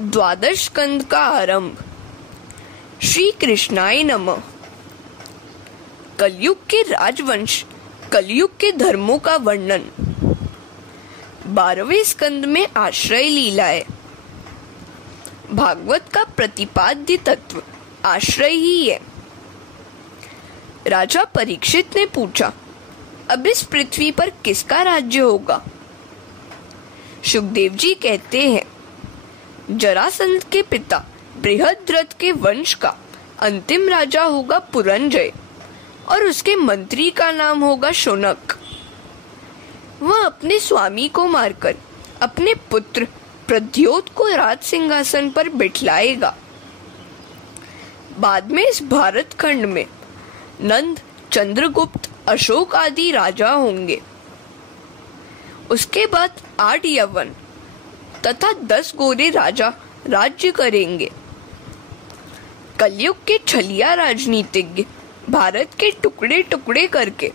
द्वादश स्कंद का आरंभ। श्री कृष्णाय नमः। कलयुग के राजवंश, कलयुग के धर्मों का वर्णन। 12वें स्कंद में आश्रय लीलाएं। भागवत का प्रतिपाद्य तत्व आश्रय ही है। राजा परीक्षित ने पूछा, अब इस पृथ्वी पर किसका राज्य होगा? सुखदेव जी कहते हैं, जरासंध के पिता बृहद्रथ के वंश का अंतिम राजा होगा पुरंजय और उसके मंत्री का नाम होगा शौनक। वह अपने स्वामी को मारकर अपने पुत्र प्रद्योत को राज सिंहासन पर बिठलाएगा। बाद में इस भारत खंड में नंद, चंद्रगुप्त, अशोक आदि राजा होंगे। उसके बाद 8 यवन तथा 10 गोरे राजा राज्य करेंगे। कलयुग के छलिया राजनीतिज्ञ भारत के टुकड़े टुकड़े करके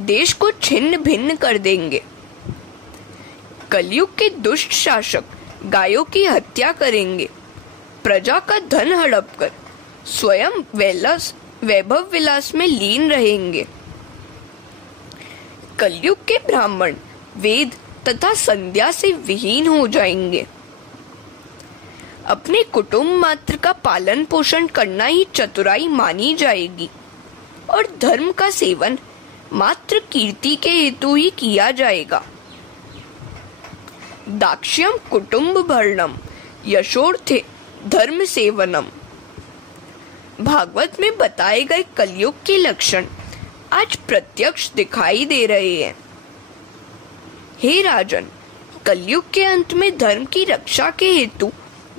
देश को छिन्न भिन्न कर देंगे। कलयुग के दुष्ट शासक गायों की हत्या करेंगे, प्रजा का धन हड़प कर स्वयं वैभव विलास में लीन रहेंगे। कलयुग के ब्राह्मण वेद तथा संध्या से विहीन हो जाएंगे। अपने कुटुंब मात्र का पालन पोषण करना ही चतुराई मानी जाएगी और धर्म का सेवन मात्र कीर्ति के हेतु ही किया जाएगा। दाक्ष्यम कुटुंब भरणम यशोर्थे धर्म सेवनम। भागवत में बताए गए कलयुग के लक्षण आज प्रत्यक्ष दिखाई दे रहे हैं। हे राजन, कलयुग के अंत में धर्म की रक्षा के हेतु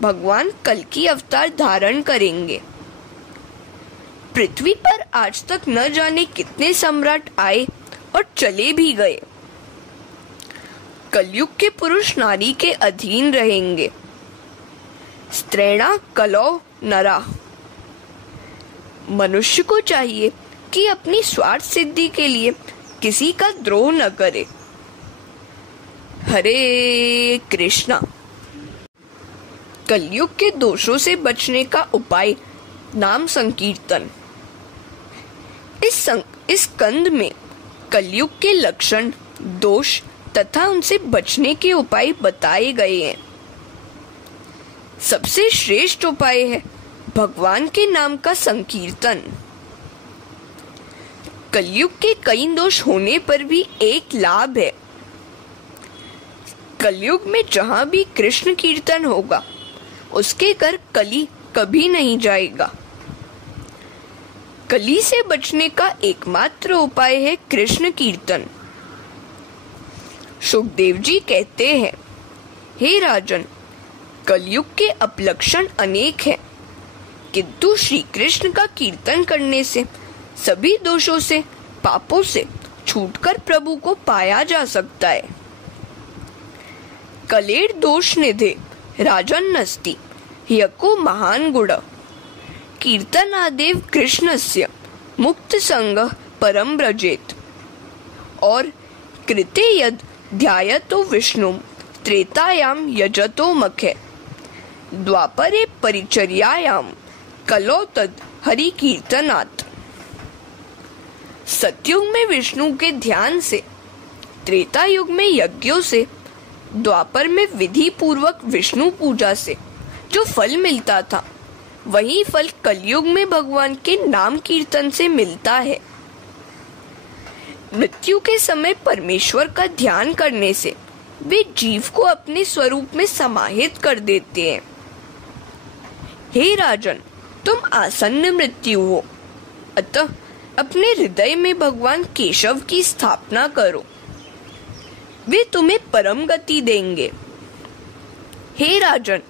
भगवान कल्कि अवतार धारण करेंगे। पृथ्वी पर आज तक न जाने कितने सम्राट आए और चले भी गए। कलयुग के पुरुष नारी के अधीन रहेंगे। स्त्रैणा कलौ नरा। मनुष्य को चाहिए कि अपनी स्वार्थ सिद्धि के लिए किसी का द्रोह न करे। हरे कृष्णा। कलयुग के दोषों से बचने का उपाय नाम संकीर्तन। इस स्कंद में कलयुग के लक्षण, दोष तथा उनसे बचने के उपाय बताए गए हैं। सबसे श्रेष्ठ उपाय है भगवान के नाम का संकीर्तन। कलयुग के कई दोष होने पर भी एक लाभ है। कलयुग में जहाँ भी कृष्ण कीर्तन होगा उसके घर कली कभी नहीं जाएगा। कली से बचने का एकमात्र उपाय है कृष्ण कीर्तन। सुखदेव जी कहते हैं, हे राजन, कलयुग के अपलक्षण अनेक हैं, किंतु श्री कृष्ण का कीर्तन करने से सभी दोषों से, पापों से छूटकर प्रभु को पाया जा सकता है। कलेर दोष निधे राजन नस्ति ह्यको महान गुण कीर्तनादेव कृष्णस्य मुक्त संग परम ब्रजेत। और कृते यद ध्यायतो विष्णु त्रेतायाम यजतो मखे द्वापरे परिचर्यायाम कलो तद हरि कीर्तनात्। सतयुग में विष्णु के ध्यान से, त्रेता युग में यज्ञों से, द्वापर में विधि पूर्वक विष्णु पूजा से जो फल मिलता था, वही फल कलयुग में भगवान के नाम कीर्तन से मिलता है। मृत्यु के समय परमेश्वर का ध्यान करने से वे जीव को अपने स्वरूप में समाहित कर देते हैं। हे राजन, तुम आसन्न मृत्यु हो, अतः अपने हृदय में भगवान केशव की स्थापना करो, वे तुम्हें परम गति देंगे। हे राजन,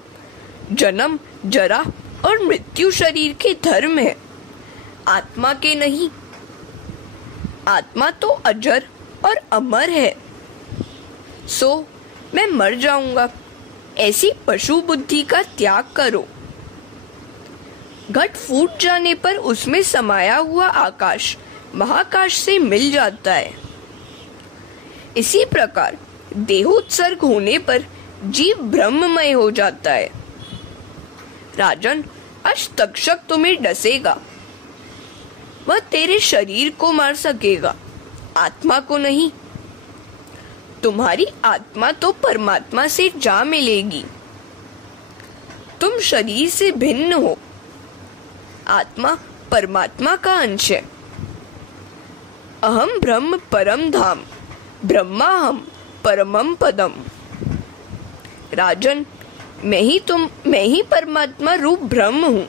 जन्म, जरा और मृत्यु शरीर के धर्म है, आत्मा के नहीं। आत्मा तो अजर और अमर है। सो मैं मर जाऊंगा, ऐसी पशु बुद्धि का त्याग करो। घट फूट जाने पर उसमें समाया हुआ आकाश महाकाश से मिल जाता है। इसी प्रकार देहोत्सर्ग होने पर जीव ब्रह्ममय हो जाता है। राजन, आज तक्षक तुम्हें डसेगा। वह तेरे शरीर को मार सकेगा, आत्मा को नहीं। तुम्हारी आत्मा तो परमात्मा से जा मिलेगी। तुम शरीर से भिन्न हो, आत्मा परमात्मा का अंश है। अहम ब्रह्म परम धाम, ब्रह्माहम परमम पदम। राजन, मैं ही परमात्मा रूप ब्रह्म हूँ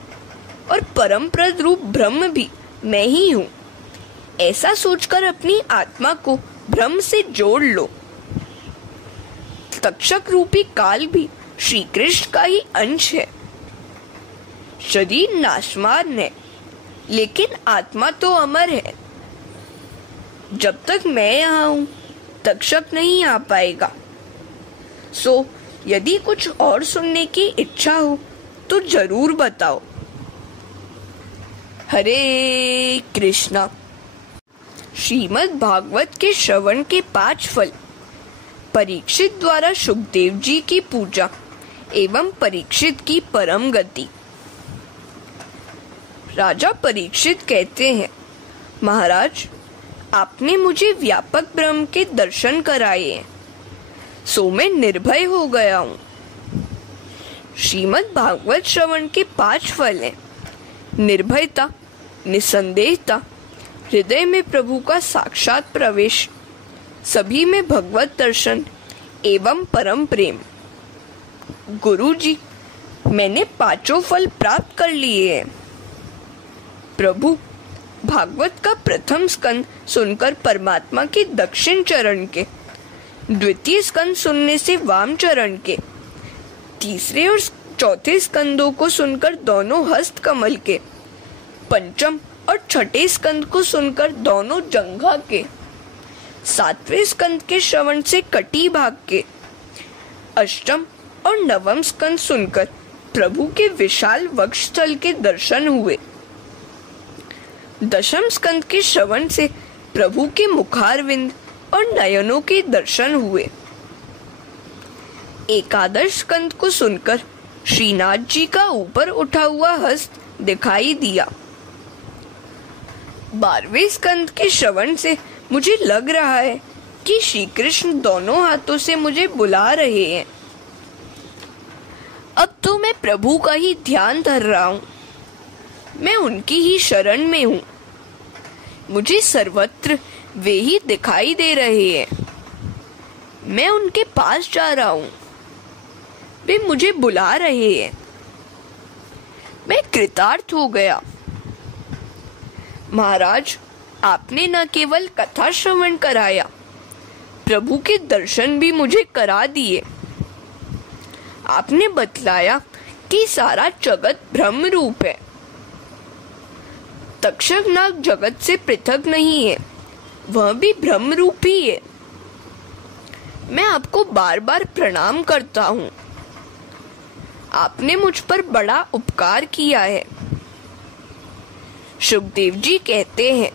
और परमप्रद रूप ब्रह्म भी मैं ही हूँ। ऐसा सोचकर अपनी आत्मा को ब्रह्म से जोड़ लो। तक्षक रूपी काल भी श्री कृष्ण का ही अंश है। शरीर नाशवान है, लेकिन आत्मा तो अमर है। जब तक मैं यहाँ हूँ, तक्षक नहीं आ पाएगा। सो यदि कुछ और सुनने की इच्छा हो तो जरूर बताओ। हरे कृष्णा। श्रीमद् भागवत के श्रवण के 5 फल। परीक्षित द्वारा सुखदेव जी की पूजा एवं परीक्षित की परम गति। राजा परीक्षित कहते हैं, महाराज, आपने मुझे व्यापक ब्रह्म के दर्शन कराए हैं, सो मैं निर्भय हो गया हूँ। श्रीमद् भागवत श्रवण के 5 फल हैं। निर्भयता, निसंदेहता, हृदय में प्रभु का साक्षात प्रवेश, सभी में भगवत दर्शन एवं परम प्रेम। गुरुजी, मैंने 5 फल प्राप्त कर लिए हैं। प्रभु, भागवत का प्रथम स्कंद सुनकर परमात्मा के दक्षिण चरण के, द्वितीय स्कंद सुनने से वाम चरण के, तीसरे और चौथे स्कंदों को सुनकर दोनों हस्त कमल के, पंचम और छठे स्कंद को सुनकर दोनों जंघा के, 7वें स्कंद के श्रवण से कटी भाग के, अष्टम और नवम स्कंद सुनकर प्रभु के विशाल वक्षस्थल के दर्शन हुए। दशम स्कंद के श्रवण से प्रभु के मुखारविंद और नयनों के दर्शन हुए। एकादश स्कंद को सुनकर श्रीनाथ जी का ऊपर उठा हुआ हस्त दिखाई दिया। 12वें स्कंद के श्रवण से मुझे लग रहा है कि श्री कृष्ण दोनों हाथों से मुझे बुला रहे हैं। अब तो मैं प्रभु का ही ध्यान धर रहा हूँ। मैं उनकी ही शरण में हूँ। मुझे सर्वत्र वे ही दिखाई दे रहे हैं। मैं उनके पास जा रहा हूँ। वे मुझे बुला रहे हैं। मैं कृतार्थ हो गया। महाराज, आपने न केवल कथा श्रवण कराया, प्रभु के दर्शन भी मुझे करा दिए। आपने बतलाया कि सारा जगत ब्रह्म रूप है। तक्षक नाग जगत से पृथक नहीं है, वह भी ब्रह्म रूप ही है। मैं आपको बार बार प्रणाम करता हूँ। आपने मुझ पर बड़ा उपकार किया है। सुखदेव जी कहते हैं,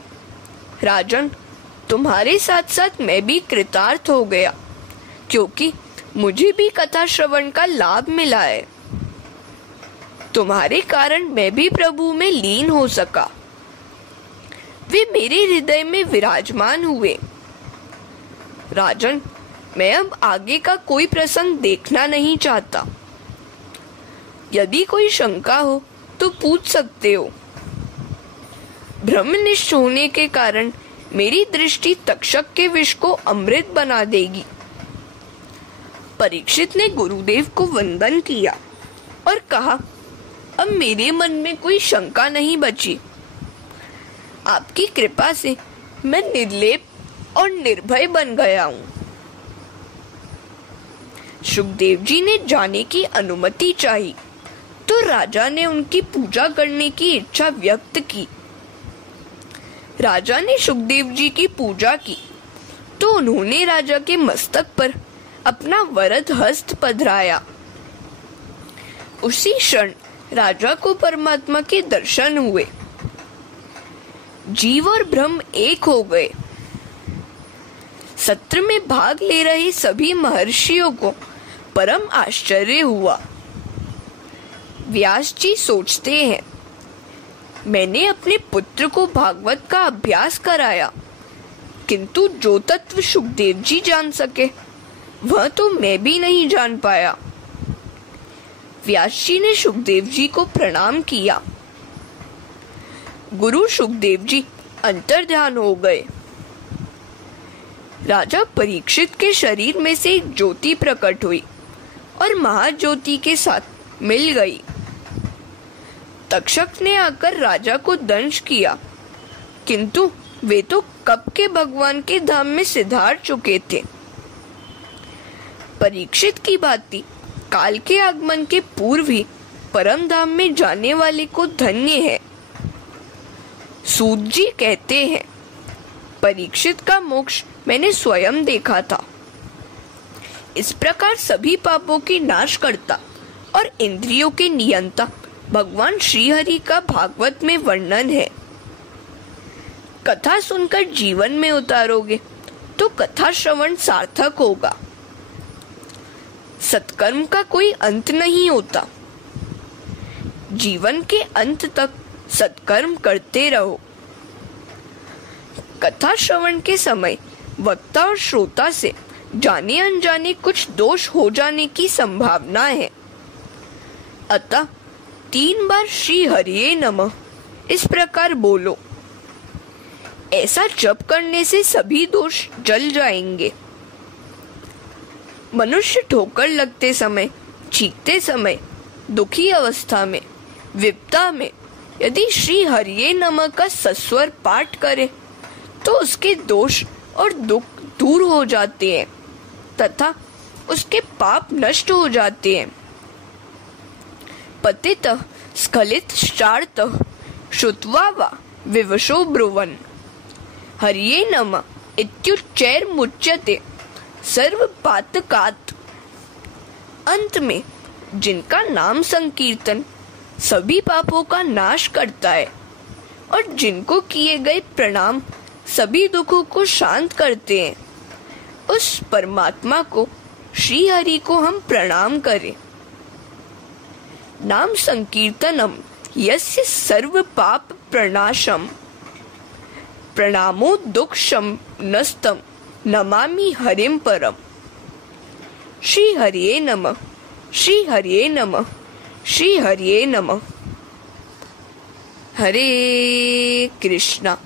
राजन, तुम्हारे साथ साथ मैं भी कृतार्थ हो गया, क्योंकि मुझे भी कथा श्रवण का लाभ मिला है। तुम्हारे कारण मैं भी प्रभु में लीन हो सका। वे मेरे हृदय में विराजमान हुए। राजन, मैं अब आगे का कोई प्रसंग देखना नहीं चाहता। यदि कोई शंका हो तो पूछ सकते हो। ब्रह्मनिष्ठ होने के कारण मेरी दृष्टि तक्षक के विष को अमृत बना देगी। परीक्षित ने गुरुदेव को वंदन किया और कहा, अब मेरे मन में कोई शंका नहीं बची। आपकी कृपा से मैं निर्लेप और निर्भय बन गया हूँ। सुखदेव जी ने जाने की अनुमति चाही, तो राजा ने उनकी पूजा करने की इच्छा व्यक्त की। राजा ने सुखदेव जी की पूजा की, तो उन्होंने राजा के मस्तक पर अपना वरद हस्त पधराया। उसी क्षण राजा को परमात्मा के दर्शन हुए। जीव और ब्रह्म एक हो गए। सत्र में भाग ले रहे सभी महर्षियों को परम आश्चर्य हुआ। व्यास जी सोचते हैं, मैंने अपने पुत्र को भागवत का अभ्यास कराया, किंतु जो तत्व सुखदेव जी जान सके वह तो मैं भी नहीं जान पाया। व्यास जी ने सुखदेव जी को प्रणाम किया। गुरु सुखदेव जी अंतर्ध्यान हो गए। राजा परीक्षित के शरीर में से एक ज्योति प्रकट हुई और महाज्योति के साथ मिल गई। तक्षक ने आकर राजा को दंश किया, किंतु वे तो कब के भगवान के धाम में सिधार चुके थे। परीक्षित की भांति काल के आगमन के पूर्व ही परम धाम में जाने वाले को धन्य है। सूत जी कहते हैं, परीक्षित का मोक्ष मैंने स्वयं देखा था। इस प्रकार सभी पापों की नाश करता और इंद्रियों के नियंता भगवान श्रीहरि का भागवत में वर्णन है। कथा सुनकर जीवन में उतारोगे तो कथा श्रवण सार्थक होगा। सत्कर्म का कोई अंत नहीं होता। जीवन के अंत तक सत्कर्म करते रहो। कथा श्रवण के समय वक्ता और श्रोता से जाने अनजाने कुछ दोष हो जाने की संभावना है। अतः 3 बार श्री हरिये नमः इस प्रकार बोलो। ऐसा जप करने से सभी दोष जल जाएंगे। मनुष्य ठोकर लगते समय, चीखते समय, दुखी अवस्था में, विपदा में यदि श्री हरिये नमः का सस्वर पाठ करे तो उसके दोष और दुख दूर हो जाते हैं तथा उसके पाप नष्ट हो जाते हैं। पतितः स्खलितश्चार्तः श्रुत्वा वा विवशो ब्रुवन् हरिये नमः इत्युच्चैर्मुच्यते सर्वपातकात्। अंत में जिनका नाम संकीर्तन सभी पापों का नाश करता है और जिनको किए गए प्रणाम सभी दुखों को शांत करते हैं, उस परमात्मा को श्री हरि को हम प्रणाम करें। नाम संकीर्तनम यस्य सर्व पाप प्रणाशम प्रणामो दुख शमनस्तम नमामि हरिम परम। श्री हरिये नमः, श्री हरिये नमः, श्री हरिये नमः। हरे कृष्णा।